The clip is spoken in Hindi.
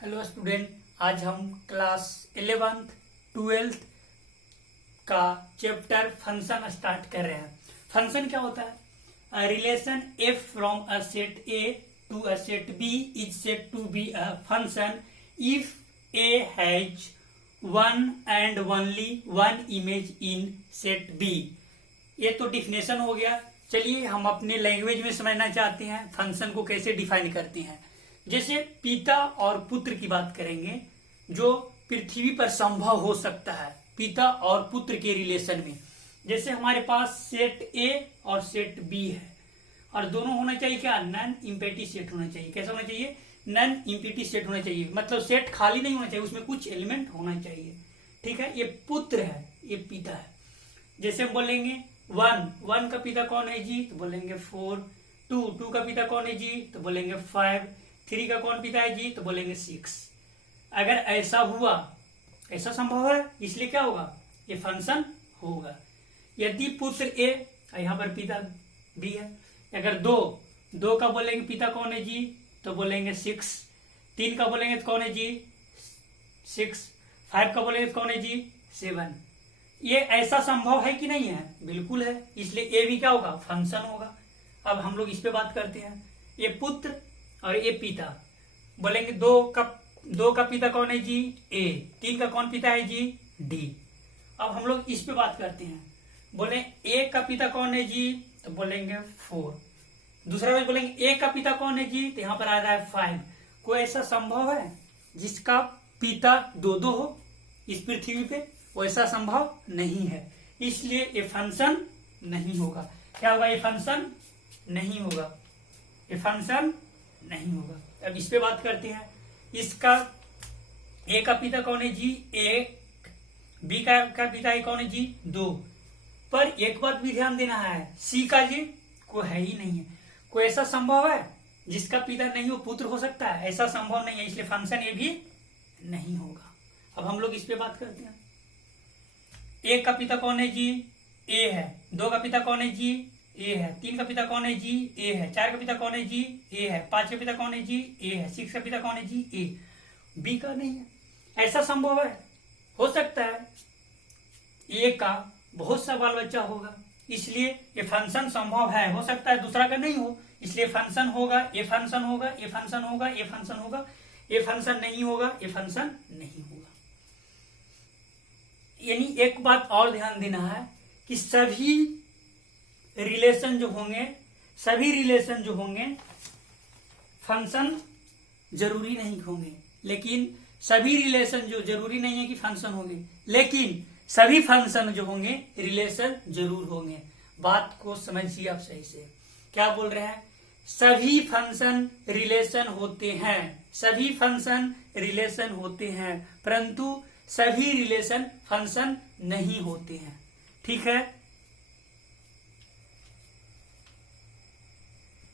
हेलो स्टूडेंट, आज हम क्लास 11th 12th का चैप्टर फंक्शन स्टार्ट कर रहे हैं। फंक्शन क्या होता है? Relation f from a set A to a set B is set to B a function if A has one and only one image in set B. ये तो डिफिनेशन हो गया। चलिए हम अपने लैंग्वेज में समझना चाहते हैं फंक्शन को कैसे डिफाइन करते हैं। जैसे पिता और पुत्र की बात करेंगे, जो पृथ्वी पर संभव हो सकता है पिता और पुत्र के रिलेशन में। जैसे हमारे पास सेट ए और सेट बी है, और दोनों होना चाहिए क्या? नॉन इम्पेटी सेट होना चाहिए। कैसा होना चाहिए? नॉन इम्पेटी सेट होना चाहिए। मतलब सेट खाली नहीं होना चाहिए, उसमें कुछ एलिमेंट होना चाहिए। ठीक है, ये पुत्र है, ये पिता है। जैसे हम बोलेंगे वन का पिता कौन है जी? तो बोलेंगे 4। टू का पिता कौन है जी? तो बोलेंगे 5। 3 का कौन पिता है जी? तो बोलेंगे 6। अगर ऐसा हुआ, ऐसा संभव है, इसलिए क्या होगा? ये फंक्शन होगा। यदि पुत्र ए, यहां पर पिता बी है। अगर दो का बोलेंगे पिता कौन है जी? तो बोलेंगे 6। 3 का बोलेंगे तो कौन है जी? 6। 5 का बोलेंगे तो कौन है जी? 7। ये ऐसा संभव है कि नहीं है? बिल्कुल है। इसलिए ए भी क्या होगा? फंक्शन होगा। अब हम लोग इस पे बात करते हैं। ये पुत्र और ये पिता। बोलेंगे दो का पिता कौन है जी? ए। 3 का कौन पिता है जी? डी। अब हम लोग इस पे बात करते हैं। बोले ए का पिता कौन है जी? तो बोलेंगे 4। दूसरा बात बोलेंगे ए का पिता कौन है जी? तो यहां पर आ रहा है 5। कोई ऐसा संभव है जिसका पिता दो हो इस पृथ्वी पे? वैसा संभव नहीं है, इसलिए ये फंक्शन नहीं होगा। क्या होगा? ये फंक्शन नहीं होगा। ये फंक्शन नहीं होगा। अब इस पे बात करते हैं। इसका ए का पिता कौन है जी? 1। बी का पिता है कौन है जी? 2। पर एक बात भी ध्यान देना है, सी का जी कोई है ही नहीं है। कोई ऐसा संभव है जिसका पिता नहीं हो पुत्र हो सकता है? ऐसा संभव नहीं है, इसलिए फंक्शन ये भी नहीं होगा। अब हम लोग इस पे बात करते हैं। एक का पिता कौन है जी? ए है। 2 का पिता कौन है जी? ए है। 3 का पिता कौन है जी? ए है। 4 का पिता कौन है जी? ए है। 5 का पिता कौन है जी? ए है। 6 का पिता कौन है जी? ए। बी का नहीं है। ऐसा संभव है? हो सकता है ए का बहुत सा बाल बच्चा होगा, इसलिए ये फंक्शन संभव है। हो सकता है दूसरा का नहीं हो, इसलिए फंक्शन होगा। ये फंक्शन होगा, ये फंक्शन होगा, ये फंक्शन होगा। ये फंक्शन नहीं होगा, ये फंक्शन नहीं होगा। यानी एक बात और ध्यान देना है कि सभी रिलेशन जो होंगे फंक्शन जरूरी नहीं होंगे, लेकिन सभी रिलेशन जो जरूरी नहीं है कि फंक्शन होंगे, लेकिन सभी फंक्शन जो होंगे रिलेशन जरूर होंगे। बात को समझिए आप सही से। क्या बोल रहे हैं? सभी फंक्शन रिलेशन होते हैं, सभी फंक्शन रिलेशन होते हैं, परंतु सभी रिलेशन फंक्शन नहीं होते हैं। ठीक है।